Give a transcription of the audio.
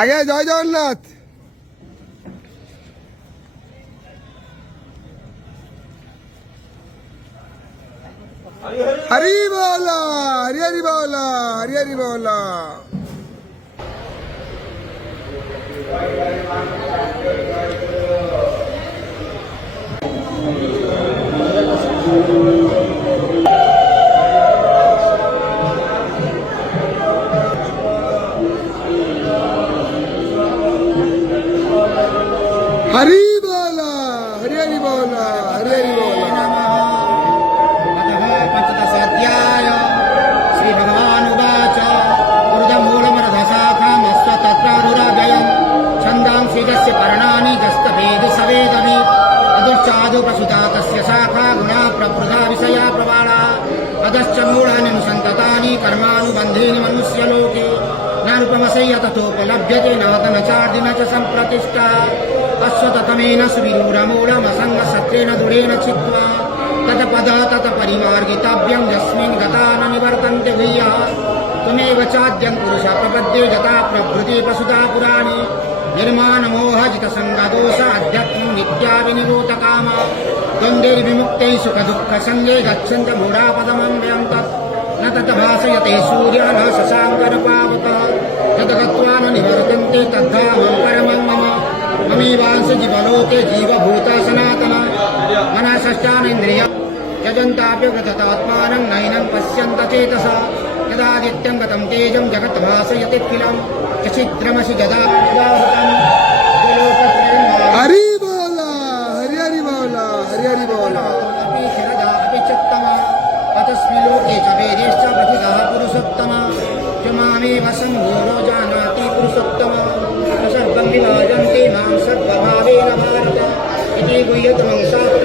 আগে জয় জগন্নাথ। হরি বলা, হরি হরি বলা, হরি হরি বলা। हरि बोला, हरि हरि बोला, हरि हरि बोला। पंचदशाध्याय श्री भगवान उवाच ऊर्ध्वमूलमर्धशाखामस्व तत्रानुरागयन् छन्दांसि यस्य पर्णानि यस्तवेदि सवेदवि अदुश्चादुपसुता तस्य शाखा गुणा प्रवृद्धा विषया प्रबाला अधश्च मूलानि अनुसन्ततानि कर्मानुबन्धीनि मनुष्यलोके नानुपमसय्य तथोपलभ्यते नातन चार्दिन च सम्प्रतिष्ठा अश्वततमेन सुविरूढमूलमसङ्गसत्रेण दृढेन छित्त्वा तत्पदा तत्परिमार्गितव्यं यस्मिन् गता न निवर्तन्ते भूयः त्वमेव चाद्यं पुरुषः प्रपद्ये गता प्रभृति पशुता पुराणे निर्माणमोहजितसङ्गदोष अध्यात्मं नित्या विनिरोधकामा द्वन्द्वैर्विमुक्तैः सुखदुःखसङ्गे गच्छन्त मूढापदमं तत् न तद्भासयते सूर्यः न शशाङ्करपावकः तद्गत्वा न निवर्तन्ते तद्धामं परमं मम ममीवांश जीवलोके जीवभूता सनातना मनसष्टानेन्द्रियं यजन्ताप्युगततात्मानं नैनं पश्यन्त चेतसा यदादित्यं गतं तेजं जगत् भासयति किलं चित्रमसि यदा हरि बोला, हरि हरि बोला, हरि हरि बोला। अपि शरदा अपि चित्तमा अतस्मिन् लोके च वेदेश्च प्रतितः पुरुषोत्तमा त्वमामेव सम्भूतो जानाति पुरुषोत्तमा सर्वं विभाजन्ते मां सर्वभावेन भारत इति गुह्यतमं शास्त्रम्